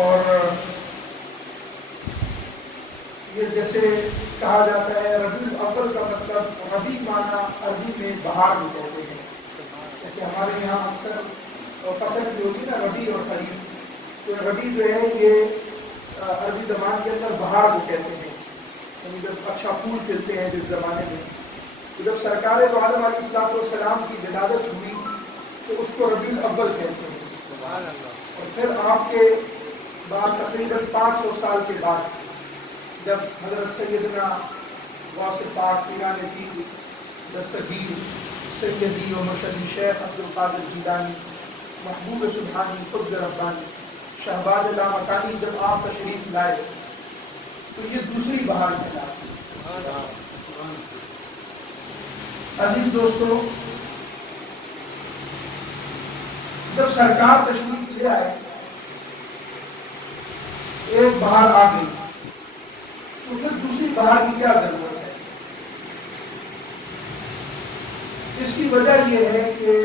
اور یہ جیسے کہا جاتا ہے ربیع الاول کا مطلب ربیع معنی عربی میں بہار کو کہتے ہیں. جیسے ہمارے یہاں اکثر فصل جو ہوتی ہے نا ربیع اور خریف، تو ربیع جو ہے یہ عربی زبان کے اندر بہار کو کہتے ہیں، یعنی جب اچھا پھول کھلتے ہیں جس زمانے میں. تو جب سرکار دو عالم علیہ الصلوۃ والسلام کی ولادت ہوئی تو اس کو ربیع الاول کہتے ہیں. سبحان اللہ. اور پھر آپ کے بعد تقریباً 500 سال کے بعد جب حضرت سیدنا غوث پاک پیران پیر دستگیر سیدی و مرشدی شیخ عبدالقادر جیلانی محبوب سبحانی قطب ربانی شہباز لامکانی جب آپ تشریف لائے تو یہ دوسری بہار کہلاتی. عزیز دوستو، جب سرکار تشریف لے آئے ایک بہار آ گئی تو پھر دوسری بہار کی کیا ضرورت ہے؟ اس کی وجہ یہ ہے کہ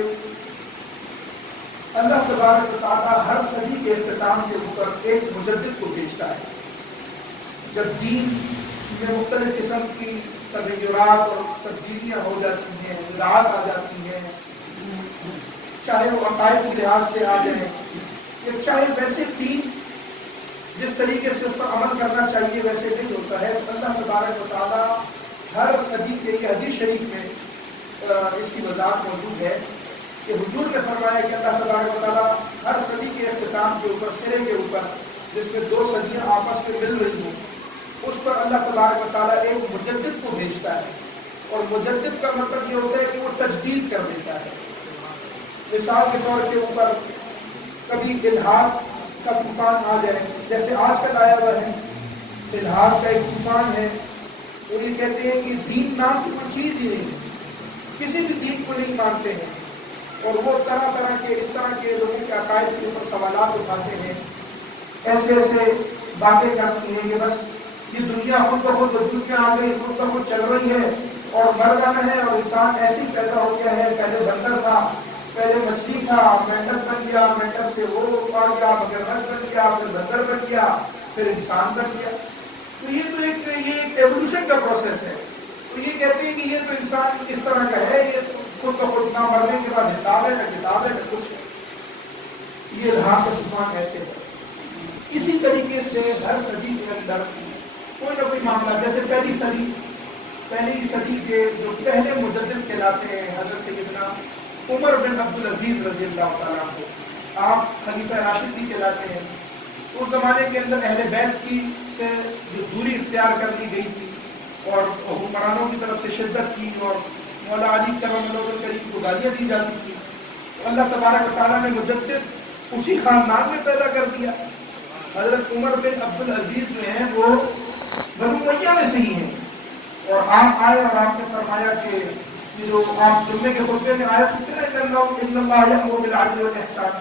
اللہ تبارک و تعالیٰ ہر صدی کے اختتام کے اوپر ایک مجدد کو بھیجتا ہے. جب دین میں مختلف قسم کی تغیرات اور تبدیلیاں ہو جاتی ہیں، اصلاحات آ جاتی ہیں، چاہے وہ عقائد کے لحاظ سے آ جائیں یا چاہے ویسے دین جس طریقے سے اس پر عمل کرنا چاہیے ویسے نہیں ہوتا ہے، تو اللہ تبارک و تعالیٰ ہر صدی کے یہ حدیث شریف میں اس کی وضاحت موجود ہے کہ حضور نے فرمایا کہ اللہ تبارک و تعالیٰ ہر صدی کے اختتام کے اوپر، سرے کے اوپر، جس میں دو صدیاں آپس میں مل رہی ہوں، اس پر اللہ تبارک و تعالیٰ ایک مجدد کو بھیجتا ہے. اور مجدد کا مطلب یہ ہوتا ہے کہ وہ تجدید کر دیتا ہے. مثال کے طور کے اوپر کبھی الحاد کا طوفان آ جائے، جیسے آج کل آیا ہوا ہے الحاد کا ایک طوفان ہے، تو یہ کہتے ہیں کہ دین نام کی کوئی چیز ہی نہیں ہے، کسی بھی دین کو نہیں مانتے ہیں، اور وہ طرح طرح کے اس طرح کے لوگوں کے عقائد کے اوپر سوالات اٹھاتے ہیں، ایسے ایسے باتیں کرتی ہیں کہ بس یہ دنیا خود بخود وجود میں آ گئی، خود بخود چل رہی ہے اور مر جانا ہے، اور انسان ایسے ہی پیدا ہو گیا ہے، پہلے بندر تھا، پہلے مچھلی تھا، مینڈک بن گیا، مینڈک سے وہ پڑ گیا، مگرمچھ بن گیا، پھر بندر بن گیا، پھر انسان بن گیا. تو یہ تو ایک ایوولوشن کا پروسیس ہے. تو یہ کہتے ہیں کہ یہ تو انسان اس طرح کا ہے، یہ خود بخود نہ مرنے کے بعد حساب ہے، نہ کتاب ہے، نہ کچھ ہے. یہ الحاد کا طوفان ایسے ہے. اسی طریقے سے ہر صدی کے اندر کوئی نہ کوئی معاملہ، جیسے پہلی صدی کے جو پہلے مجدد کہلاتے ہیں حضرت سیدنا عمر بن عبدالعزیز رضی اللہ تعالیٰ عنہ، آپ خلیفہ راشد بھی کہلاتے ہیں. اس زمانے کے اندر اہل بیت کی سے جو دوری اختیار کر لی گئی تھی اور حکمرانوں کی طرف سے شدت تھی اور مولا علی کرم اللہ کریم کو گالیاں دی جاتی تھی، تو اللہ تبارک و تعالیٰ نے مجدد اسی خاندان میں پیدا کر دیا. حضرت عمر بن عبدالعزیز جو ہیں وہ بنو امیہ میں سے ہی ہیں، اور آپ آئے اور آپ نے فرمایا کہ یہ جو آپ جمعے کے خطبے میں آیت سنتے ہیں ان اللہ یأمر بالعدل والاحسان،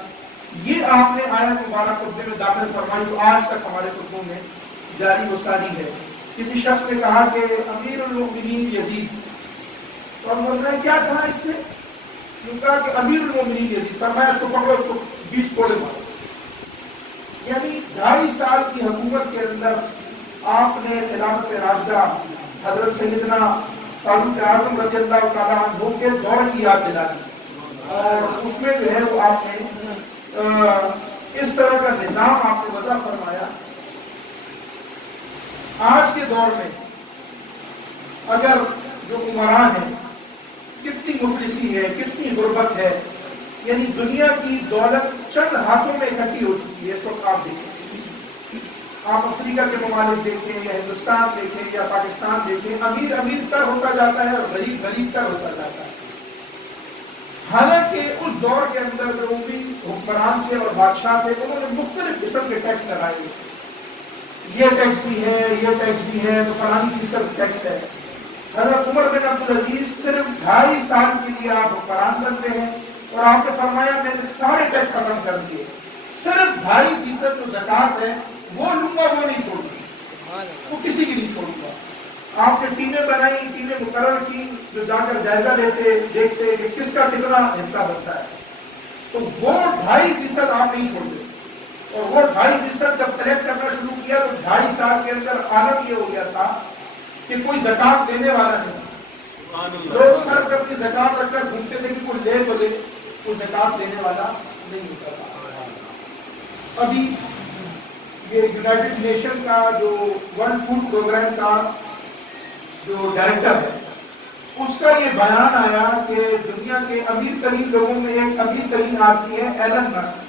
یہ آپ نے آیت مبارک خطبے میں داخل فرمائی، تو آج تک ہمارے خطبوں میں جاری و ساری ہے. کسی شخص نے کہا کہ امیر المؤمنین یزید، اور فرمایا کیا کہا اس نے؟ کیوں کہا کہ امیر المؤمنین یزید، فرمایا اس کو پکڑو، اس کو 20 کوڑے مارو. یعنی 2.5 سال کی حکومت کے اندر آپ نے خلافت راشدہ حضرت سیدنا فاروق اعظم رضی اللہ تعالیٰ عنہ کے دور کی یاد دلا دی، اور اس میں جو ہے وہ آپ نے اس طرح کا نظام آپ نے وضع فرمایا. آج کے دور میں اگر جو عمراء ہیں، کتنی مفلسی ہے، کتنی غربت ہے، یعنی دنیا کی دولت چند ہاتھوں میں اکٹھی ہو چکی ہے. اس وقت آپ دیکھیں، آپ افریقہ کے ممالک دیکھیں یا ہندوستان دیکھیں یا پاکستان دیکھیں، امیر امیر تر ہوتا جاتا ہے اور غریب غریب تر ہوتا جاتا ہے. حالانکہ اس دور کے اندر جو بھی حکمران تھے اور بادشاہ تھے، انہوں نے مختلف قسم کے ٹیکس لگائے ہوئے، یہ ٹیکس بھی ہے، یہ ٹیکس بھی ہے، تو فلانی چیز کا ٹیکس ہے. حضرت عمر بن عبدالعزیز صرف 2.5 سال کے لیے آپ حکمران بنتے ہیں، اور آپ نے فرمایا میں نے سارے ٹیکس ختم کر دیے، صرف 2.5% جو زکوٰۃ ہے وہ لوں گا، وہ نہیں چھوڑوں گا، وہ کسی کی نہیں چھوڑوں گا. آپ نے ٹیمیں بنائی، ٹیمیں مقرر کی جو جا کر جائزہ لیتے، دیکھتے کہ کس کا کتنا حصہ بنتا ہے، تو وہ 2.5% آپ نہیں چھوڑ دیں. اور وہ 2.5% جب کلیکٹ کرنا شروع کیا تو 2.5 سال کے اندر عالم یہ ہو گیا تھا کہ کوئی زکات دینے والا نہیں. لوگ سر پہ اپنی زکات رکھ کر پوچھتے تھے کہ کچھ دے تو دے, کوئی زکات دینے والا نہیں ہوتا تھا. ابھی یہ یونائٹڈ نیشن کا جو ورلڈ فوڈ پروگرام کا جو ڈائریکٹر ہے, اس کا یہ بیان آیا کہ دنیا کے امیر ترین لوگوں میں ایک امیر ترین آدمی ہے ایلن مسک.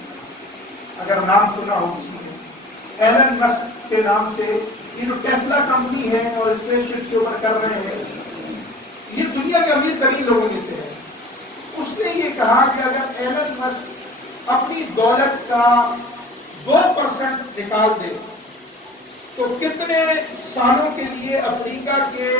اگر نام سنا ہو کسی نے, ایلن مسک کے نام سے یہ جو ٹیسلا کمپنی ہے اور اسپیس شپس کے اوپر کر رہے ہیں, یہ دنیا کے امیر ترین لوگوں میں سے ہے. اس نے یہ کہا کہ اگر ایلن مسک اپنی دولت کا 2% نکال دے تو کتنے سالوں کے لیے افریقہ کے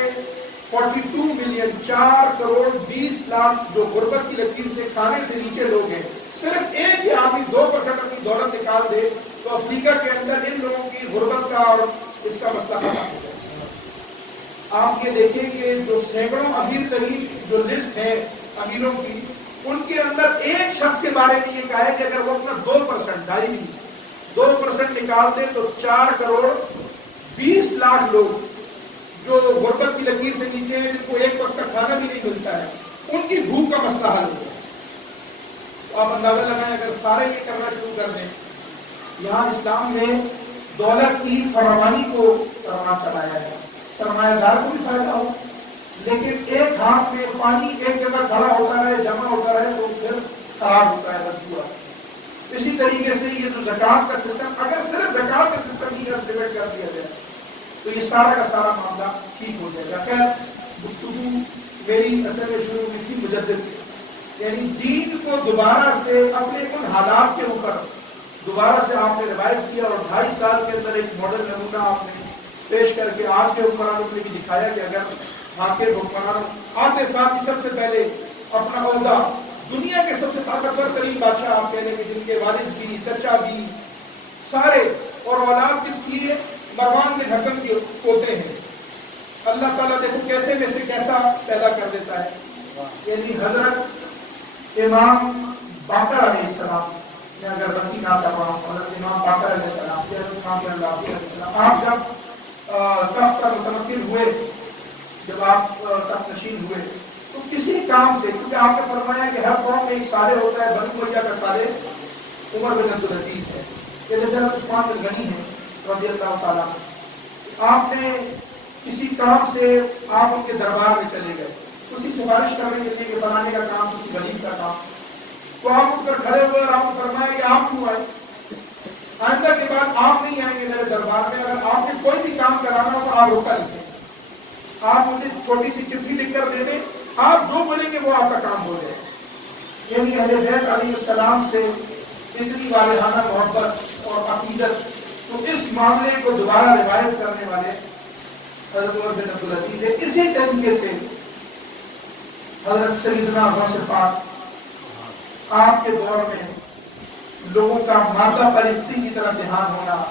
42 ملین 4 کروڑ 20 لاکھ جو غربت کی لکیر سے کھانے سے نیچے لوگ ہیں, صرف ایک ہی آدمی 2% اپنی دولت نکال دے تو افریقہ کے اندر ان لوگوں کی غربت کا اور اس کا مسئلہ ختم ہو جائے. آپ یہ دیکھیں کہ جو سینکڑوں امیر ترین جو لسٹ ہے امیروں کی, ان کے اندر ایک شخص کے بارے میں یہ کہا ہے کہ اگر وہ اپنا 2% 2% نکال دے تو 4 کروڑ 20 لاکھ لوگ جو غربت کی لکیر سے نیچے ہیں, جن کو ایک وقت کا کھانا بھی نہیں ملتا ہے, ان کی بھوک کا مسئلہ حل ہو جائے. تو آپ اندازہ لگائیں اگر سارے یہ کرنا شروع کر دیں. یہاں اسلام نے دولت کی فراوانی کو پروان چلایا ہے, سرمایہ دار کو بھی فائدہ ہو, لیکن ایک ہاتھ میں پانی ایک جگہ کھڑا ہوتا رہے, جمع ہوتا رہے تو پھر خراب ہوتا ہے, بدبو آتی ہے. اسی طریقے سے یہ جو زکات کا سسٹم, اگر صرف زکات کا سسٹم ہی امپلیمنٹ کر دیا جائے تو یہ سارا کا سارا معاملہ ٹھیک ہو جائے گا. خیر, گفتگو میری اصل میں شروع ہوئی تھی مجدد سے, یعنی دین کو دوبارہ سے اپنے ان حالات کے اوپر دوبارہ سے آپ نے ریوائو کیا, اور 2.5 سال کے اندر ایک ماڈل نمونہ آپ نے پیش کر کے آج کے حکمرانوں کو بھی دکھایا کہ اگر حاکم حکمران آتے ساتھ ہی سب سے پہلے اپنا عہدہ دنیا کے سب سے طاقتور ترین بادشاہ آپ کہہ لیں گے, جن کے والد بھی, چچا بھی, سارے, اور اولاد کس کی ہے, مروان کے ڈھکن کے پوتے ہیں. اللہ تعالیٰ دیکھو کیسے میں سے کیسا پیدا کر دیتا ہے. یعنی حضرت امام باقر علیہ السلام, میں اگر غلطی نہ کر رہا ہوں, حضرت امام باقر علیہ السلام, آپ جب تخت پر متمکن ہوئے, جب آپ تخت نشین ہوئے تو کسی کام سے, کیونکہ آپ نے فرمایا کہ ہر قوم میں ایک صالح ہوتا ہے, بنو امیہ کا صالح عمر بن عبدالعزیز ہے, یہ جیسے حضرت عثمان بن غنی ہے رضی اللہ تعالیٰ. آپ نے کسی کام سے آپ ان کے دربار میں چلے گئے, کسی سفارش کرنے کے لیے کہ فلانے کا کام, کسی غریب کا کام, تو آپ اٹھ کر کھڑے ہوئے اور آپ نے فرمایا کہ آپ کیوں آئے, آئندہ کے بعد آپ نہیں آئیں گے میرے دربار میں, اگر آپ نے کوئی بھی کام کرانا ہو تو آپ روکا لکھیں, آپ مجھے چھوٹی سی چٹھی لکھ کر دے دیں, آپ جو بولیں گے وہ آپ کا کام ہو جائے. یعنی اہل بیت علیہ السلام سے اتنی والہانہ محبت اور عقیدت, تو اس معاملے کو دوبارہ ریوائو کرنے والے حضرت عمر بن عبدالعزیز ہے. اسی طریقے سے حضرت سیدنا غوث پاک, آپ کے دور میں لوگوں کا مادہ پرستی کی طرف دھیان ہونا,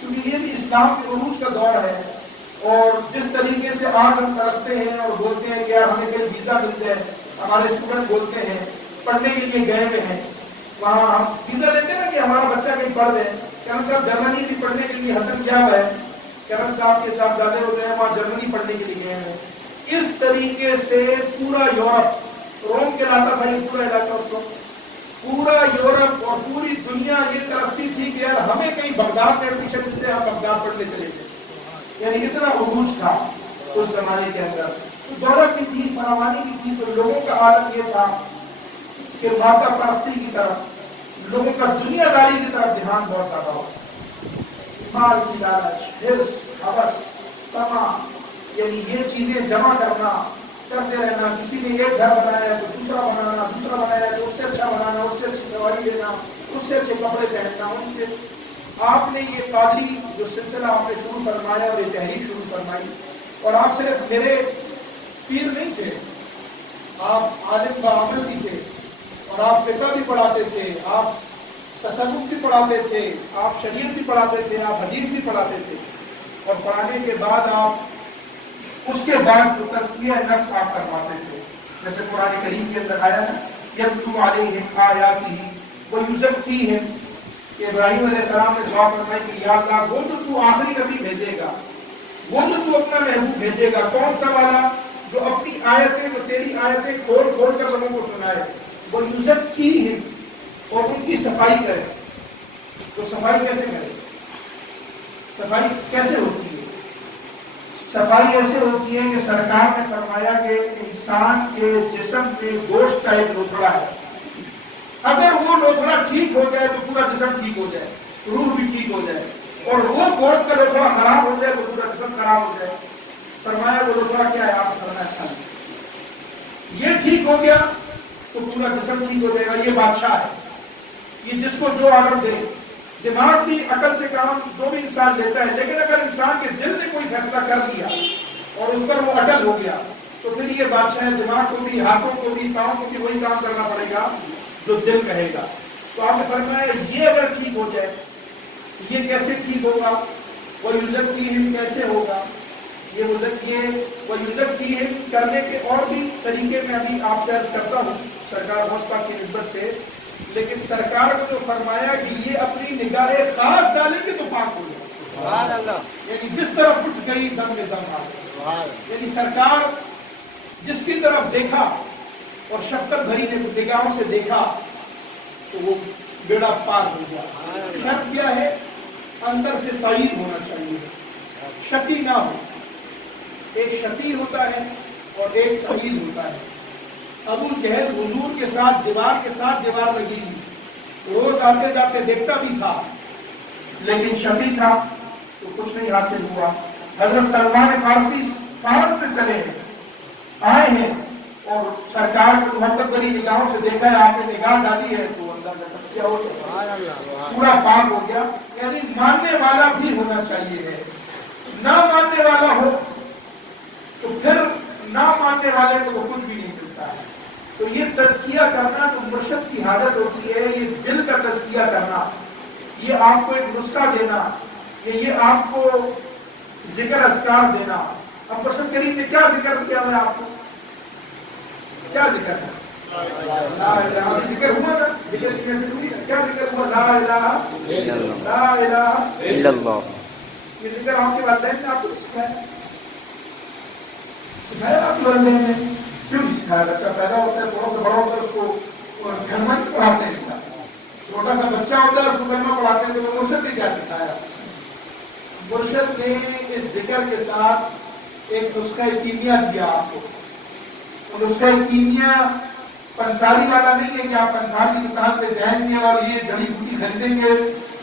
کیونکہ یہ بھی اسلام کے عروج کا دور ہے, اور جس طریقے سے آج ہم ترستے ہیں اور بولتے ہیں کہ یار ہمیں کہیں ویزا مل جائے, ہمارے اسٹوڈنٹ بولتے ہیں پڑھنے کے لیے گئے ہوئے ہیں, وہاں ہم ویزا لیتے ہیں نا کہ ہمارا بچہ کہیں پڑھ دیں. کرن صاحب جرمنی بھی پڑھنے کے لیے حسن کیا ہوا ہے, کرن صاحب کے ساتھ زیادہ ہوتے ہیں وہاں جرمنی پڑھنے کے لیے گئے ہیں. اس طریقے سے پورا یورپ, روم کہلاتا تھا یہ پورا علاقہ اس وقت, پورا یورپ اور پوری دنیا یہ ترستی تھی کہ یار ہمیں کہیں بغداد میں ایڈمیشن ملتے, ہم بغداد پڑھنے چلے گئے. یعنی اتنا عروج تھا اس زمانے کے اندر. تو دولت بھی تھی, فراوانی بھی تھی, تو لوگوں کا عالم یہ تھا کہ مادہ پرستی کی طرف, لوگوں کا دنیا داری کی طرف دھیان بہت زیادہ ہو, مال کی لالچ, حرص, ہوس, طمع, یعنی یہ چیزیں جمع کرنا, کرتے رہنا. کسی نے ایک گھر بنایا تو دوسرا بنانا, دوسرا بنایا تو اس سے اچھا بنانا, اس سے اچھی سواری لینا, اس سے اچھے کپڑے پہننا. ان سے آپ نے یہ قادری جو سلسلہ آپ نے شروع فرمایا اور یہ تحریک شروع فرمائی, اور آپ صرف میرے پیر نہیں تھے, آپ عالم بعمل بھی تھے, اور آپ فقہ بھی پڑھاتے تھے, آپ تصوف بھی پڑھاتے تھے, آپ شریعت بھی پڑھاتے تھے, آپ حدیث بھی پڑھاتے تھے, اور پڑھانے کے بعد آپ اس کے بعد جو تزکیہ نفس آپ فرماتے تھے, جیسے قرآن کریم کے اندر آیا نا, یتلو علیہم آیاتہ ویزکیہم, کہ ابراہیم علیہ السلام نے دعا فرمائی کہ یا اللہ وہ تو تو آخری نبی بھیجے گا، وہ تو اپنا محبوب بھیجے گا، کون سا والا؟ جو اپنی آیتیں، جو تیری آیتیں کھول کھول کر لوگوں کو سنائے، وہ یزکیہم، اور ان کی صفائی کرے۔ تو صفائی کیسے کرے؟ صفائی کیسے ہوتی ہے؟ صفائی ایسے ہوتی ہے کہ سرکار نے فرمایا کہ انسان کے جسم میں گوشت کا ایک لوتھڑا ہے، اگر وہ لوتھڑا ٹھیک ہو جائے تو پورا جسم ٹھیک ہو جائے، روح بھی ٹھیک ہو جائے، اور وہ گوشت کا لوتھڑا خراب ہو جائے تو پورا جسم خراب ہو جائے۔ فرمایا وہ لوتھڑا کیا ہے؟ آپ نے فرمایا خالی۔ یہ ٹھیک ہو گیا تو پورا جسم ٹھیک ہو جائے گا۔ یہ بادشاہ ہے، یہ جس کو جو آرڈر دے۔ دماغ بھی عقل سے کام جو بھی انسان لیتا ہے، لیکن اگر انسان کے دل نے کوئی فیصلہ کر لیا اور اس پر وہ اٹل ہو گیا تو پھر یہ بادشاہ ہے، دماغ کو بھی، ہاتھوں کو بھی، پاؤں کو بھی وہی کام کرنا پڑے گا جو دل کہے گا۔ تو آپ نے فرمایا یہ اگر ٹھیک ہو جائے، یہ کیسے ٹھیک ہوگا؟ وَيُزَكِّيهِمْ کیسے ہوگا؟ یہ وَيُزَكِّيهِمْ کرنے کے اور بھی طریقے میں ابھی آپ سے عرض کرتا ہوں سرکار غوث پاک کی نسبت سے، لیکن سرکار کو جو فرمایا کہ یہ اپنی نگاہ خاص ڈالیں گے تو پاک ہو جائے، سبحان اللہ، یعنی جس طرف اٹھ گئی دم میں دم آ گیا، یعنی سرکار جس کی طرف دیکھا اور شفقت بھری نگاہوں سے دیکھا تو وہ بیڑا پار ہو گیا۔ شرط کیا ہے؟ اندر سے سعید ہونا چاہیے، شقی نہ ہو۔ ایک شقی ہوتا ہے اور ایک سعید ہوتا ہے۔ ابو جہل حضور کے ساتھ دیوار لگی ہوئی، روز آتے جاتے دیکھتا بھی تھا، لیکن شقی تھا تو کچھ نہیں حاصل ہوا۔ حضرت سلمان فارسی فارس سے چلے ہیں، آئے ہیں اور سرکار کو محبت بھری نگاہوں سے دیکھا ہے، آپ نے نگاہ ڈالی ہے تو اندر میں تسکیہ ہو گیا، پورا پاک ہو گیا۔ یعنی ماننے والا بھی ہونا چاہیے ہے، نہ ماننے والا ہو تو پھر نہ ماننے والے کو تو کچھ بھی نہیں ملتا ہے۔ تو یہ تزکیہ کرنا تو مرشد کی حالت ہوتی ہے، یہ دل کا تزکیہ کرنا، یہ آپ کو ایک نسخہ دینا، یہ آپ کو ذکر اذکار دینا۔ اب مرشد کریم نے کیا ذکر دیا ہے آپ کو؟ کیا ذکر ہے؟ لا الہ، ذکر ہوا نا، ذکر کیا ذکر ہوا؟ لا الہ الا اللہ۔ یہ ذکر آپ کے والدین نے آپ کو نہیں سکھایا؟ سکھایا آپ کے والدین نے؟ کیوں نہیں سکھایا؟ بچہ پیدا ہوتا ہے، تھوڑا سا بڑا ہوتا ہے، اس کو کلمہ نہیں پڑھاتے ہیں، چھوٹا سا بچہ ہوتا ہے اس کو کلمہ پڑھاتے ہیں، تو مرشد نے کیا سکھایا؟ مرشد نے اس ذکر کے ساتھ ایک نسخہ کیمیا دیا آپ کو۔ اور نسخہ کیمیا پنساری والا نہیں ہے کہ آپ پنساری کی دکان پہ جائیں گے اور یہ جڑی بوٹی خریدیں گے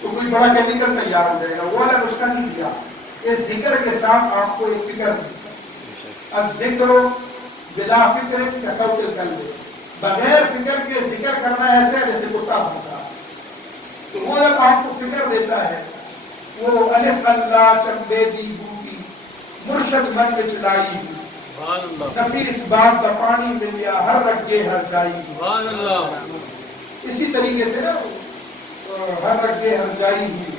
تو کوئی بڑا کیمیکل تیار ہو جائے گا، وہ والا نسخہ نہیں دیا۔ اس ذکر کے ساتھ آپ کو ایک فکر دی، الذکر بلا فکر کصوت الکلب، بغیر فکر کے ذکر کرنا ایسے ہے جیسے کتا بھونکتا۔ تو وہ جب آپ کو فکر دیتا ہے، وہ الف اللہ چمبے دی بوٹی مرشد من وچ لائی، نفیس بات دا پانی ملیا ہر رگے ہر جائی، سبحان اللہ۔ اسی طریقے سے نا ہر رگے ہر جائی ہوئی،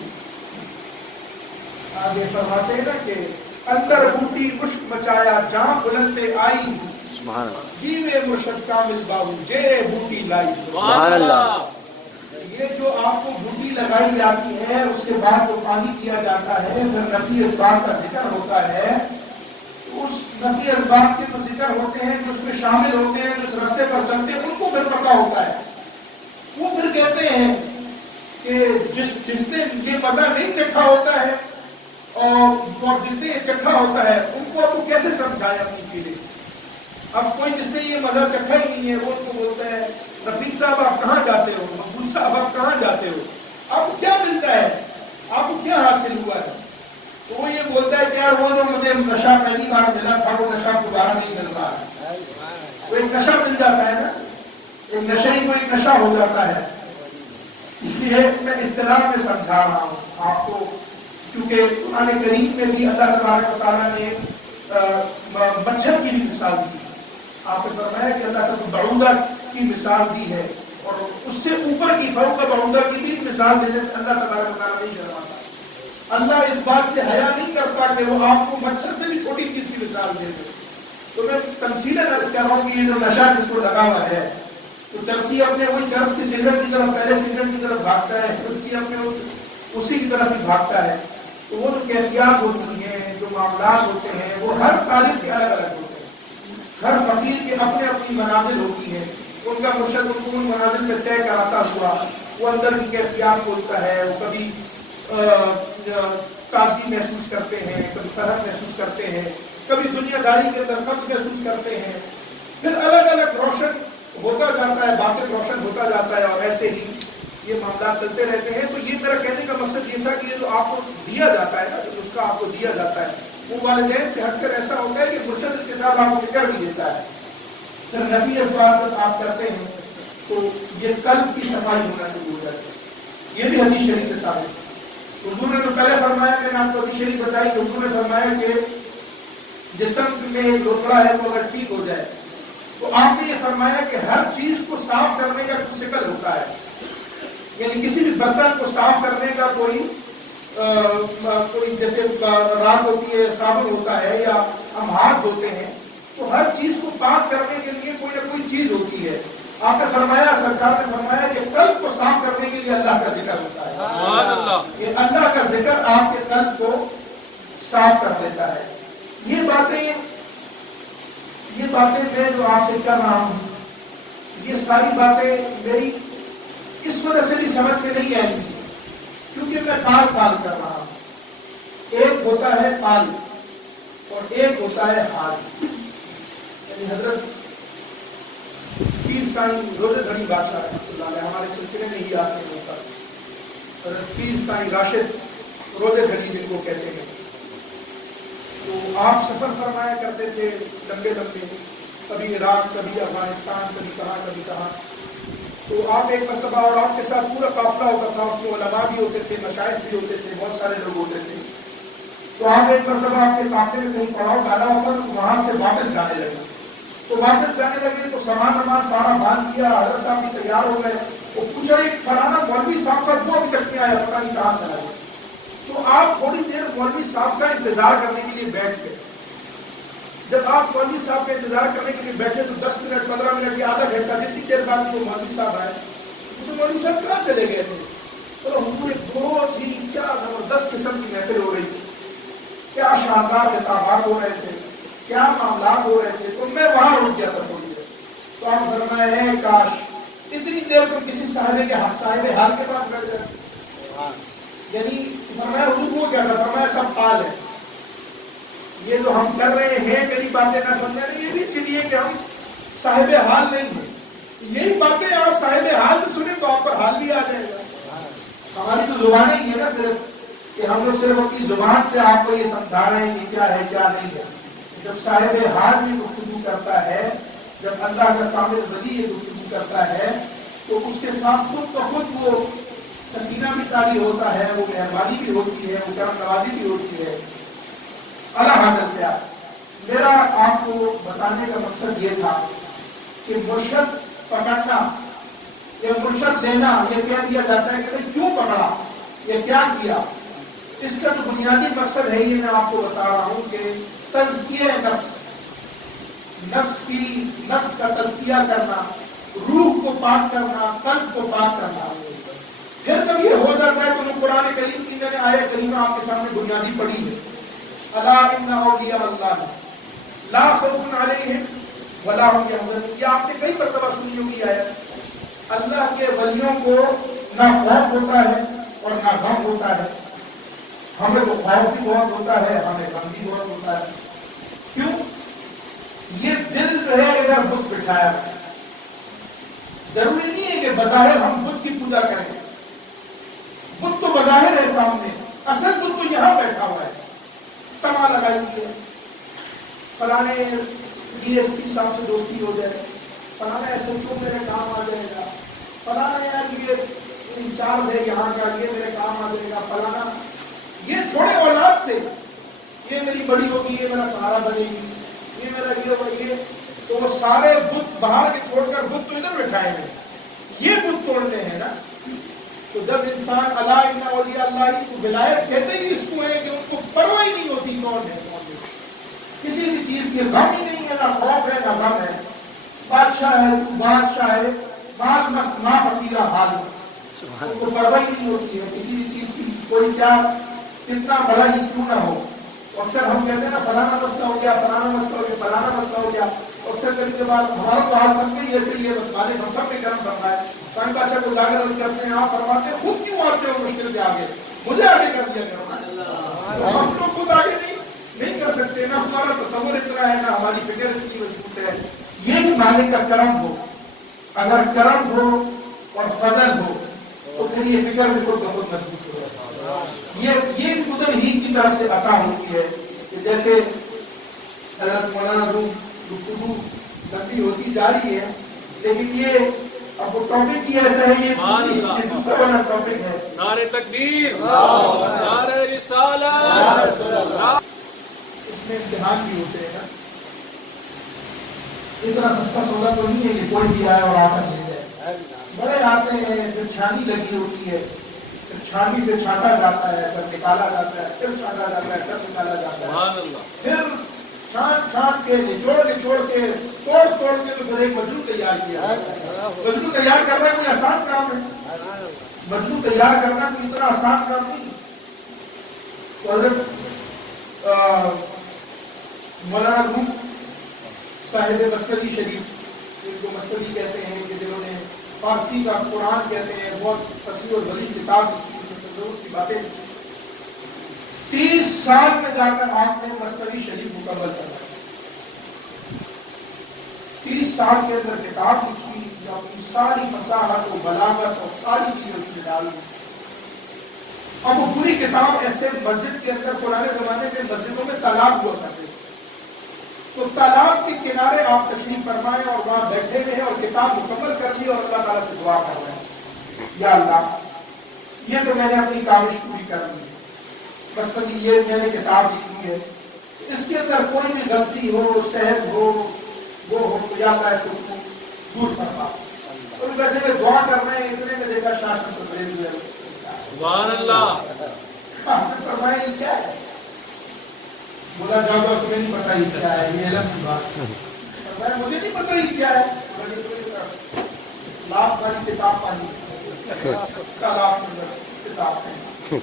آگے فرماتے ہیں نا کہ اندر بوٹی مشک مچایا جہاں بلندے آئی، سبحان اللہ، جیوے مرشد کامل باہو جے بوٹی لائی، سبحان اللہ۔ یہ جو آپ کو بوٹی لگائی جاتی ہے، اس کے بعد جو پانی دیا جاتا ہے، پھر نفی اسباب کا ذکر ہوتا ہے، اس نفی اسباب کے جو ذکر ہوتے ہیں، جو اس میں شامل ہوتے ہیں، جو اس رستے پر چلتے ہیں، ان کو پھر پتہ ہوتا ہے۔ وہ پھر کہتے ہیں کہ جس نے یہ مزہ نہیں چکھا ہوتا ہے اور جس نے یہ چکھا ہوتا ہے، ان کو اب وہ کیسے سمجھائے اپنی فیلنگ؟ اب کوئی جس نے یہ مزہ چکھا ہی نہیں ہے، وہ ان کو بولتا ہے رفیق صاحب آپ کہاں جاتے ہو، مقبول صاحب آپ کہاں جاتے ہو، آپ کو کیا ملتا ہے، آپ کو کیا حاصل ہوا ہے؟ تو وہ یہ بولتا ہے کہ یار وہ جو مجھے نشہ پہلی بار ملا تھا وہ نشہ دوبارہ نہیں مل رہا ہے۔ وہ ایک نشہ مل جاتا ہے نا، ایک نشہ ہی کو ایک نشہ ہو جاتا ہے۔ اس لیے میں اصطلاح میں سمجھا رہا ہوں آپ کو، کیونکہ قرآن کریم میں بھی اللہ تبارک و تعالیٰ نے مچھر کی بھی مثال دی، آپ نے فرمایا کہ اللہ تعالیٰ بعوضہ کی مثال دی ہے، اور اس سے اوپر کی فوق بعوضہ کی بھی مثال دینے سے اللہ تبارک و تعالیٰ نہیں شرماتا۔ اللہ اس بات سے حیا نہیں کرتا کہ وہ آپ کو مچھر سے بھی چھوٹی چیز کی مثال دے دے۔ تو میں تمثیلاً عرض کر رہا ہوں کہ یہ جو نشہ جس کو لگا ہوا ہے، تو چرسی اپنے وہی چرس کی سگریٹ کی طرف پہلے سگریٹ کی طرف بھاگتا ہے، چرسی اپنے اسی کی طرف ہی بھاگتا ہے. تو وہ جو کیفیات ہوتی ہیں، جو معاملات ہوتے ہیں، وہ ہر طالب کے الگ الگ ہوتے ہیں. ہر فقیر کے اپنے اپنی منازل ہوتی ہیں. ان کا مرشد ان کو ان منازل میں طے کراتا ہوا وہ اندر کی کیفیات بولتا ہے. وہ کبھی تازگی محسوس کرتے ہیں، کبھی فرحت محسوس کرتے ہیں، کبھی دنیا داری کے اندر قبض محسوس کرتے ہیں. پھر الگ الگ روشن ہوتا جاتا ہے، باطن روشن ہوتا جاتا ہے، اور ایسے ہی یہ معاملات چلتے رہتے ہیں. تو یہ میرا کہنے کا مقصد یہ تھا کہ یہ جو آپ کو دیا جاتا ہے نا، جو اس کا آپ کو دیا جاتا ہے، وہ والدین سے ہٹ کر ایسا ہوتا ہے کہ مرشد اس کے ساتھ آپ کو فکر بھی دیتا ہے. پھر نفی اسباب آپ کرتے ہیں تو یہ قلب کی صفائی ہونا شروع ہو جاتی ہے. یہ بھی حدیث شریف سے ثابت ہے. حضور نے تو پہلے فرمایا، میں نے آپ کو حدیث شریف بتائی کہ حضور نے فرمایا کہ جسم میں لوتھڑا ہے وہ اگر ٹھیک ہو جائے تو آپ نے یہ فرمایا کہ ہر چیز کو صاف کرنے کا کچھ شکل ہوتا ہے. یعنی کسی بھی برتن کو صاف کرنے کا کوئی جیسے راگ ہوتی ہے، صابن ہوتا ہے، یا ہم ہاتھ دھوتے ہیں، تو ہر چیز کو پاک کرنے کے لیے کوئی نہ کوئی چیز ہوتی ہے. آپ نے فرمایا، سرکار نے فرمایا کہ قلب کو صاف کرنے کے لیے اللہ کا ذکر ہوتا ہے. سبحان اللہ. یہ اللہ کا ذکر آپ کے قلب کو صاف کر دیتا ہے. یہ باتیں میں جو آپ سے کر رہا ہوں، یہ ساری باتیں میری اس وجہ سے بھی سمجھ میں نہیں آئیں گی کیونکہ میں پال کر رہا ہوں. ایک ہوتا ہے پال اور ایک ہوتا ہے حال. یعنی حضرت پیر سائیں روزے دھڑی بادشاہ رحمۃ اللہ علیہ ہمارے سلسلے میں ہی آتے ہیں. حضرت پیر سائیں راشد روزے دھڑی جن کو کہتے ہیں، تو آپ سفر فرمایا کرتے تھے لمبے لمبے، کبھی عراق، کبھی افغانستان، کبھی کہاں. تو آپ ایک مرتبہ، اور آپ کے ساتھ پورا قافلہ ہوتا تھا، اس میں علماء بھی ہوتے تھے، مشائخ بھی ہوتے تھے، بہت سارے لوگ ہوتے تھے. تو آپ ایک مرتبہ آپ کے قافلے میں کہیں پڑاؤ ڈالا ہوتا تو وہاں سے واپس جانے لگے. تو سامان سارا باندھ دیا، حضرت صاحب بھی تیار ہو گئے. وہ پوچھا ایک فلانا مولوی صاحب کا وہ ابھی تک نہیں آیا، پتہ نہیں کہاں چلا گیا. تو آپ تھوڑی دیر مولوی صاحب کا انتظار کرنے کے لیے بیٹھ گئے. جب آپ مولوی صاحب کا انتظار کرنے کے لیے بیٹھے تو 10 منٹ 15 منٹ یا آدھا گھنٹہ جتنی دیر بعد وہ مولوی صاحب آئے تو مولوی صاحب کہاں چلے گئے تھے؟ تو حضور ایک بہت ہی کیا زبردست قسم کی محفل ہو رہی تھی، کیا شاندار خطابات ہو رہے تھے، کیا معاملات ہو رہے تھے. تو میں وہاں رک گیا تھا تھوڑی دیر. تو آپ فرمایا ہے کاش اتنی دیر کو کسی صاحب حال کے پاس بیٹھ جائے. یعنی فرمایا حضور وہ کیا تھا؟ فرمایا سب حال ہے. یہ جو ہم کر رہے ہیں میری باتیں نہ سمجھا نہیں، یہ بھی اسی لیے کہ ہم صاحب حال نہیں ہیں. یہی باتیں آپ صاحب حال سے سنیں تو آپ پر حال بھی آ جائے گا. ہماری تو زبان ہی ہے نا صرف، کہ ہم لوگ صرف اپنی زبان سے آپ کو یہ سمجھا رہے ہیں کہ کیا ہے کیا نہیں ہے. جب صاحب حال یہ گفتگو کرتا ہے، جب اللہ کا کامل ولی یہ گفتگو کرتا ہے تو اس کے ساتھ خود بخود وہ سکینہ بھی تاری ہوتا ہے، وہ مہربانی بھی ہوتی ہے، وہ کرم نوازی بھی ہوتی ہے. اللہ حضرت قیاس میرا آپ کو بتانے کا مقصد یہ تھا کہ مرشد پکڑنا یا مرشد دینا، یہ کہہ دیا جاتا ہے کہ کیوں پکڑا، یہ کیا کیا. اس کا جو بنیادی مقصد ہے یہ میں آپ کو بتا رہا ہوں کہ تزکیہ نفس کا تزکیہ کرنا، روح کو پاک کرنا، قلب کو پاک کرنا. پھر کبھی یہ ہو جاتا ہے تو قرآن کریم کی میں نے آیت کریمہ آپ کے سامنے بنیادی پڑھی ہے، الا ان اولیاء اللہ لا خوف علیہم ولا هم يحزنون. یہ آپ نے کئی مرتبہ سنی ہوگی آیت. اللہ کے ولیوں کو نہ خوف ہوتا ہے اور نہ غم ہوتا ہے. ہمیں تو خوف بھی بہت ہوتا ہے، ہمیں غم بھی بہت ہوتا ہے. کیوں؟ یہ دل جو ہے ادھر بت بٹھایا ہے. ضروری نہیں ہے کہ بظاہر ہم بت کی پوجا کریں. بت تو بظاہر ہے سامنے، اصل بت تو یہاں بیٹھا ہوا ہے. تما لگائی ہوئی ہے، فلانے ڈی ایس پی صاحب سے دوستی ہو جائے، فلانا ایس ایچ او میرے کام آ جائے گا، فلانا یار یہ انچارج ہے یہاں کا، یہ میرے کام آ جائے گا، فلانا یہ چھوڑے اولاد سے، یہ میری بڑی ہوگی، یہ میرا سہارا بنے گی، یہ میرا یہ تو وہ سارے بت باہر کے چھوڑ کر بت تو ادھر بٹھائے ہیں. یہ بت توڑنے ہیں نا. تو جب انسان اللہ ان اولیاء اللہ کی ولایت کہتے ہی اس کو ہے کہ ان کو پرواہ ہی نہیں ہوتی کون ہے، کسی بھی چیز کی غم ہی نہیں ہے، نہ خوف ہے نہ غم ہے. بادشاہ ہے تو بادشاہ ہے، مال مست ما فقیرہ حال ان کو پرواہ نہیں ہوتی ہے کسی بھی چیز کی، کوئی کیا کتنا بڑا ہی کیوں نہ ہو۔ اکثر ہم کہتے ہیں نا فلانا مسئلہ ہو گیا، فلانا مسئلہ ہو گیا، فلانا مسئلہ ہو گیا، اکثر کبھی کے بعد ہمارا تو حال سب میں ایسے ہی ہے، بس مالک ہم سب پہ کرم فرمائے۔ سوائیں بادشاہ کو جاگر عرض کرتے ہیں، آپ فرماتے ہیں خود کیوں آتے ہو مشکل پہ آگے، مجھے آگے کر دیا کرو۔ ہم لوگ خود آگے نہیں کر سکتے، نہ ہمارا تصور اتنا ہے، نہ ہماری فکر اتنی مضبوط ہے۔ یہ بھی مالک کا کرم ہو، اگر کرم ہو اور فضل ہو تو پھر یہ فکر بھی خود بہت مضبوط ہو جاتا ہے۔ یہ قدر ہی کی طرف سے عطا ہوتی ہے کہ جیسے حضرت مولانا روم گفتگو لمبی ہوتی جا رہی ہے، لیکن یہ اب وہ ٹاپک ہی ایسا ہے، یہ دوسرا والا ٹاپک ہے۔ نعرہ تکبیر، نعرہ رسالت۔ اس میں امتحان بھی ہوتے ہیں نا، اتنا سستا سودا تو نہیں ہے کہ کوئی بھی آئے اور آ کر لے جائے، بڑے آتے ہیں، پھر چھانی لگی ہوتی ہے، پھر چھانی سے چھانٹا جاتا ہے، پھر نکالا جاتا ہے، پھر چھانٹا جاتا ہے، پھر نکالا جاتا ہے، پھر چھان کے نچوڑ کے توڑ کے تو پھر ایک مجنو تیار کیا جاتا ہے۔ مجنو تیار کرنا کوئی آسان کام ہے، مجنو تیار کرنا کوئی اتنا آسان کام نہیں۔ تو حضرت مولانا روم صاحب مستوی شریف، جن کو مستوی کہتے ہیں، کہ جنہوں نے فارسی کا قرآن کہتے ہیں، بہت فصیح اور بڑی کتاب لکھی، اس میں تصوف کی باتیں لکھی، 30 سال میں جا کر آپ نے مستوی شریف مکمل کرا، 30 سال کے اندر کتاب لکھی، جو اپنی ساری فصاحت و بلاغت اور ساری چیزیں اس میں ڈال دی۔ اب وہ پوری کتاب ایسے مسجد کے اندر، پرانے زمانے میں مسجدوں میں تالاب ہوا کرتے تھے، تو تالاب کے کنارے آپ تشریف فرمائے اور وہاں بیٹھے ہوئے ہیں اور کتاب مکمل کر لی اور اللہ تعالیٰ سے دعا کر رہے ہیں، یا اللہ یہ تو میں نے اپنی کاوش پوری کر لی، بس پتی یہ میں نے کتاب لکھی ہے، اس کے اندر کوئی بھی غلطی ہو، صحب ہو، وہ ہو تو یا اللہ اس کو دور فرما۔ اور بیٹھے میں دعا کر رہے ہیں، اتنے میں دیکھا شاشن تو بڑے ہوئے، سبحان اللہ، فرمایا یہ کیا ہے؟ بولا جاؤ تو تمہیں نہیں پتا یہ کیا ہے، یہ علم کی بات ہے۔ فرمایا مجھے نہیں پتا یہ کیا ہے، لاکھ والی کتاب پانی تالاب میں کتاب ہے،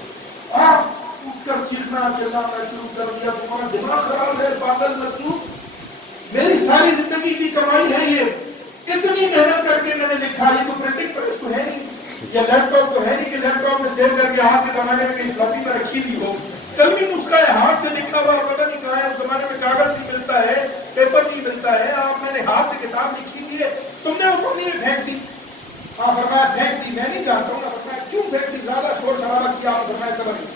اٹھ کر چیخنا چلانا شروع کر دیا، تمہارا دماغ خراب ہے، پاگل مقصود، میری ساری زندگی کی کمائی ہے یہ، اتنی محنت کر کے میں نے لکھا، یہ تو پرنٹنگ پریس تو ہے نہیں، یا لیپ ٹاپ تو ہے نہیں کہ لیپ ٹاپ میں سیو کر کے آج کے زمانے میں کہیں فلاپی میں رکھی دی ہو، قلمی نسخہ ہے، ہاتھ سے لکھا ہوا، پتہ نہیں کہاں ہے، اس زمانے میں کاغذ نہیں ملتا ہے، پیپر نہیں ملتا ہے، آپ میں نے ہاتھ سے کتاب لکھی تھی، تم نے وہ پانی میں پھینک دی۔ ہاں فرمایا پھینک دی، میں نہیں جانتا ہوں، فرمایا کیوں پھینک دی، زیادہ شور شرابہ کیا، آپ فرمایا صبر نہیں،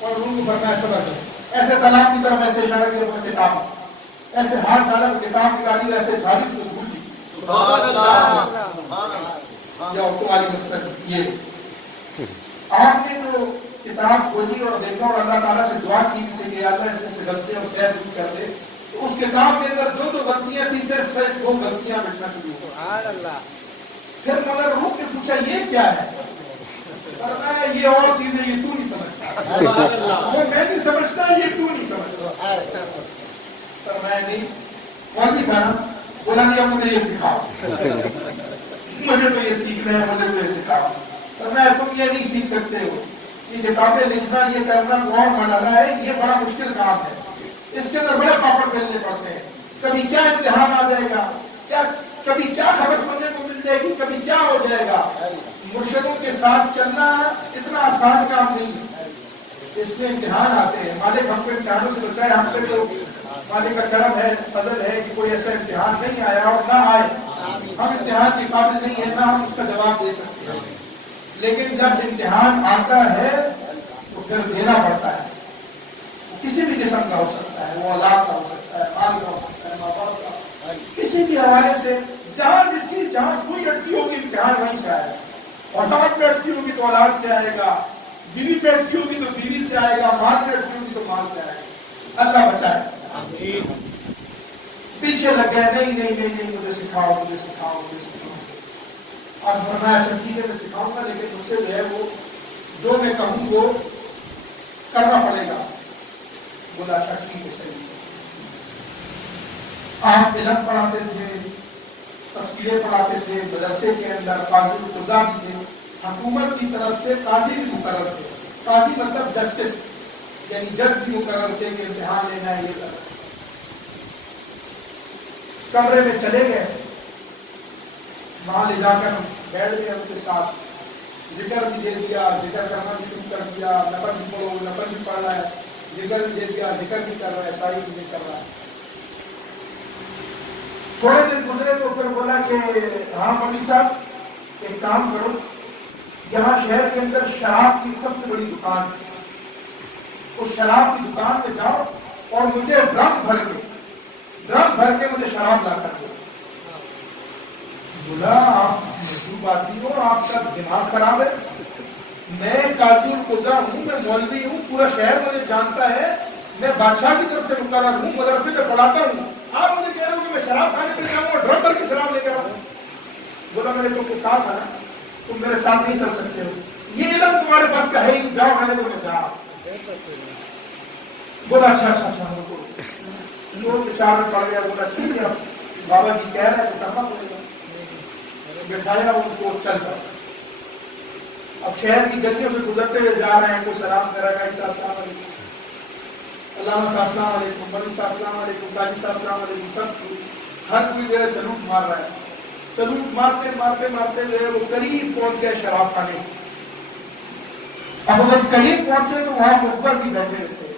اور روم کو فرمایا صبر نہیں، ایسے تالاب کی طرف ایسے اشارہ کیا اپنے کتاب، ایسے ہاتھ ڈالا کتاب نکالی، ایسے جھاڑی سے بھول دی، سبحان اللہ، یا تمہاری مستقبل یہ آپ نے جو کتاب کھولی اور دیکھا اور اللہ تعالیٰ سے دعا کی تھی کہ اللہ اس میں سے غلطیاں اور سیر دور کر دے، تو اس کتاب کے اندر جو غلطیاں تھیں صرف 2 غلطیاں مٹنا شروع ہو۔ سبحان اللہ۔ پھر مولانا روم نے پوچھا یہ کیا ہے؟ فرمایا یہ اور چیزیں یہ تو نہیں سمجھتا، سبحان اللہ، وہ میں نہیں سمجھتا، یہ تو نہیں سمجھتا۔ فرمایا نہیں، اور بھی کہا، بولا نہیں اب مجھے یہ سکھاؤ، مجھے تو یہ سیکھنا ہے، مجھے تو یہ سکھاؤ۔ فرمایا تم یہ نہیں سیکھ سکتے ہو، یہ کتابیں لکھنا، یہ کرنا، اور منانا ہے، یہ بڑا مشکل کام ہے، اس کے اندر بڑے پاپڑ بیلنے پڑتے ہیں، کبھی کیا امتحان آ جائے گا، کبھی کیا خبر سننے کو مل جائے گی، کبھی کیا ہو جائے گا۔ مرشدوں کے ساتھ چلنا اتنا آسان کام نہیں ہے، اس میں امتحان آتے ہیں، مالک ہم کو امتحانوں سے بچائے، ہم پہ تو مالک کا کرم ہے، فضل ہے کہ کوئی ایسا امتحان نہیں آیا اور نہ آئے، ہم امتحان کے قابل نہیں ہیں، نہ ہم اس کا جواب دے سکتے ہیں، لیکن جب امتحان آتا ہے تو پھر دینا پڑتا ہے، کسی بھی قسم کا ہو سکتا ہے، وہ اولاد کا ہو سکتا ہے، مال کا ہو سکتا ہے، ماں باپ کا، کسی بھی حوالے سے، جہاں سوئی اٹکی ہوگی امتحان وہیں سے آئے گا، اولاد پہ اٹکی ہوگی تو اولاد سے آئے گا، بیوی پہ اٹکی ہوگی تو بیوی سے آئے گا، مال پہ اٹکی ہوگی تو مال سے آئے گا، اللہ بچائے۔ آمین۔ پیچھے لگ گئے، نہیں مجھے سکھاؤ، مجھے سکھاؤ، مجھے سکھاؤ، اور فرمایا اچھا ٹھیک ہے میں سکھاؤں گا، لیکن مجھ سے جو ہے وہ جو میں کہوں وہ کرنا پڑے گا۔ بولا اچھا ٹھیک ہے صحیح۔ آپ علم پڑھاتے تھے، تفسیریں پڑھاتے تھے، مدرسے کے اندر قاضی القضاء بھی تھے، حکومت کی طرف سے قاضی بھی مقرر تھے. قاضی مطلب جسٹس، یعنی جج بھی مقرر تھے کہ امتحان لینا ہے یہ کرنا. کمرے میں چلے گئے، وہاں لے جا کر بیٹھ گئے، ان کے ساتھ ذکر بھی دے دیا، ذکر کرنا بھی شروع کر دیا، نفل بھی پڑھو، نفل بھی پڑھ رہا ہے، ذکر بھی دے دیا، ذکر بھی کر رہا ہے، ساری چیزیں کر رہا ہے. تھوڑے دن گزرے تو پھر بولا کہ ہاں مولوی صاحب ایک کام کرو، یہاں شہر کے اندر شراب کی سب سے بڑی دکان ہے، اس شراب کی دکان پہ جاؤ اور مجھے ڈرم بھر کے مجھے شراب لا کر دو. بولا آپ مجھوب آدمی ہو، آپ کا دماغ خراب ہے، میں قاضی القضاء ہوں، میں مولوی ہوں، پورا شہر مجھے جانتا ہے، میں بادشاہ کی طرف سے مقرر ہوں، مدرسے میں پڑھاتا ہوں، آپ مجھے کہہ رہے ہو کہ میں شراب کھانے پہ جاؤں اور ڈرم بھر کے شراب لے کر آؤں. بولا میں نے تم کو کہا تھا نا تم میرے ساتھ نہیں چل سکتے ہو، یہ علم تمہارے پاس کا ہے کہ جاؤ، میں نے تمہیں کہا. بولا اچھا تو چار میں پڑ گیا. بولا ٹھیک ہے، اب بابا جی کہہ رہے ہیں تو کرنا پڑے گا. بٹھایا ان کو، چل کر اب شہر کی گلیوں سے گزرتے ہوئے جا رہے ہیں، کوئی سلام کر رہا ہے، السلام علیکم، علامہ صاحب السلام علیکم، مولوی صاحب السلام علیکم، قاضی صاحب السلام علیکم، سب ہر کوئی میرے سلوٹ مار رہا ہے. سلوٹ مارتے ہوئے وہ قریب پہنچ گئے شراب خانے. اب وہ قریب پہنچے تو وہاں مخبر بھی بیٹھے ہوئے تھے.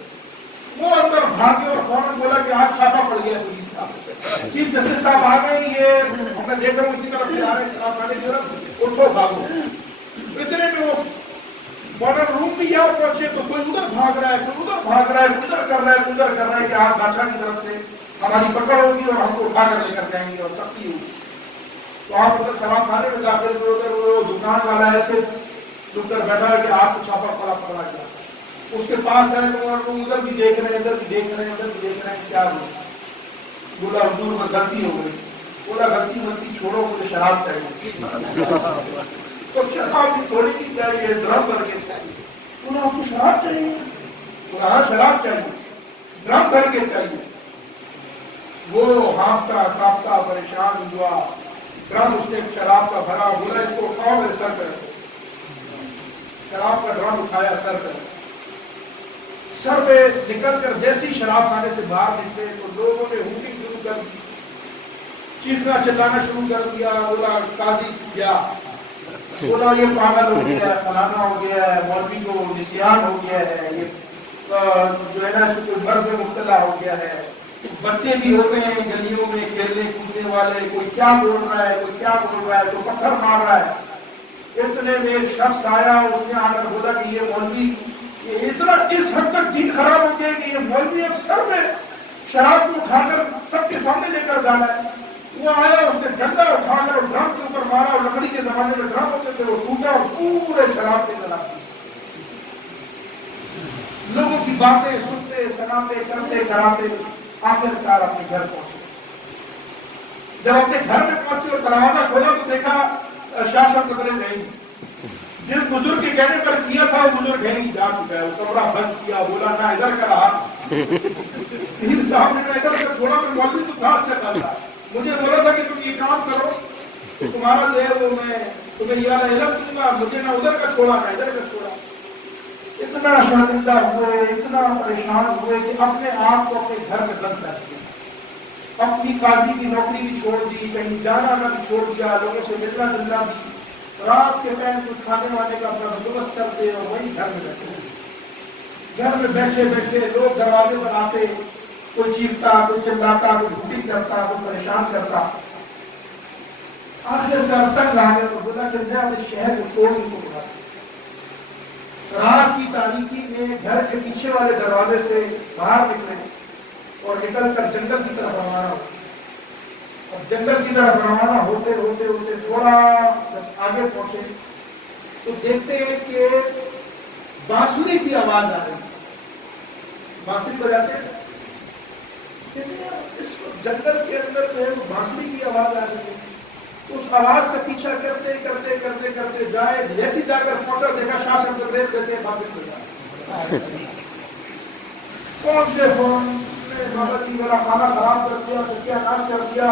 وہ اندر بھاگے اور فوراً بولا کہ آج چھاپا پڑ گیا پولیس کا. چیف جسٹس صاحب آ گئے، یہ میں دیکھ رہا ہوں اسی طرف سے آ رہے ہیں شراب خانے کی طرف، اٹھو بھاگو. اتنے میں وہ ماڈرن روم بھی یہاں پہنچے تو کوئی ادھر بھاگ رہا ہے، کوئی ادھر بھاگ رہا ہے، ادھر کر رہا ہے کہ آپ بادشاہ کی طرف سے ہماری پکڑ ہوگی اور ہم کو اٹھا کر لے کر جائیں گے اور سختی ہوگی. تو آپ ادھر شراب خانے میں داخل ہوئے، ادھر وہ دکان والا ایسے ادھر بیٹھا ہے کہ آپ کو چھاپا پڑا گیا. اس کے پاس ہے تو ادھر بھی دیکھ رہے ہیں، ادھر بھی دیکھ رہے ہیں، ادھر بھی دیکھ رہے ہیں، کیا ہوا؟ بولا حضور میں غلطی ہو گئی. بولا غلطی چھوڑو، مجھے شراب چاہیے. تو شراب بھی تھوڑی نہیں چاہیے، ڈرم بھر کے چاہیے. بولا آپ کو شراب چاہیے؟ بولا ہاں شراب چاہیے، ڈرم بھر کے چاہیے. وہ ہانپتا کانپتا پریشان ہوا، ڈرم اس نے شراب کا بھرا. بولا اس کو اٹھاؤ، میرے سر پہ رکھو. شراب کا ڈرم اٹھایا، سر پہ نکل کر جیسے ہی شراب خانے سے باہر نکلے تو لوگوں نے ہوٹنگ شروع کر دی، چیخنا چلانا شروع کر دیا. بولا قاضی کیا، بولا یہ پاگل ہو گیا ہے، فلانا ہو گیا ہے، مولوی کو نسیان ہو گیا ہے، یہ جو ہے نا اس کو مرض میں مبتلا ہو گیا ہے. بچے بھی ہوتے ہیں گلیوں میں کھیلنے کودنے والے، کوئی کیا بول رہا ہے، کوئی کیا بول رہا ہے، کوئی پتھر مار رہا ہے. اتنے میں ایک شخص آیا، اس نے آ کر بولا کہ یہ مولوی یہ اتنا اس حد تک دین خراب ہو گیا کہ یہ مولوی اب سر میں شراب کو اٹھا کر سب کے سامنے لے کر جانا ہے. وہ آیا، اس نے ڈنڈا اٹھا کر اور ڈرم کے اوپر مارا، اور لکڑی کے زمانے میں ڈرم ہوتے تھے، وہ ٹوٹا اور پورے شراب کے جلا دی. لوگوں کی باتیں سنتے سناتے کرتے کراتے آخر کار اپنے گھر پہنچے. جب اپنے گھر میں پہنچے اور دروازہ کھولا تو دیکھا شاہ صاحب قبریں گئی. جس بزرگ کے کہنے پر کیا تھا وہ بزرگ کہیں جا چکا ہے. وہ کمرہ بند کیا، بولا نہ ادھر کا رہا. صاحب نے ادھر کا چھوڑا، تو مولوی تو تھا اچھا تھا، مجھے بولا تھا کہ تم یہ کام کرو تو تمہارا جو ہے وہ میں تمہیں یہ والا علم دوں گا. مجھے نہ ادھر کا چھوڑا نہ ادھر کا چھوڑا. اتنا شرمندہ ہوئے، اتنا پریشان ہوئے کہ اپنے آپ کو اپنے گھر میں بند کر دیا. اپنی قاضی کی نوکری بھی چھوڑ دی، کہیں جانا آنا بھی چھوڑ دیا، لوگوں سے ملنا جلنا بھی. رات کے ٹائم کچھ کھانے وانے کا اپنا بندوبست کرتے اور وہی گھر میں بیٹھے. گھر میں بیٹھے بیٹھے لوگ دروازے پر آتے، کوئی چیختا، کوئی چلاتا، کوئی ہٹنگ کرتا، کوئی پریشان کرتا. آخر کار تنگ آ گیا تو بولا کہ میں اپنے شہر کو چھوڑ نہیں کو. رات کی تاریکی میں گھر کے پیچھے والے دروازے سے باہر نکلے اور نکل کر جنگل کی طرف روانہ ہو. اور جنگل کی طرف روانہ ہوتے ہوتے ہوتے تھوڑا جب آگے پہنچے تو دیکھتے ہیں کہ بانسری کی آواز آ رہی. بانسری بجاتے ہیں اس جنگل کے اندر جو ہے وہ بانسری کی آواز آ رہی ہے. اس آواز کا پیچھا کرتے کرتے کرتے کرتے جائے، جیسی جا کر پہنچا دیکھا شاہ صاحب ریت جیسے بانسری بجا. پہنچ گئے فون بابا جی، میرا کھانا خراب کر دیا، ستیہ ناش کر دیا،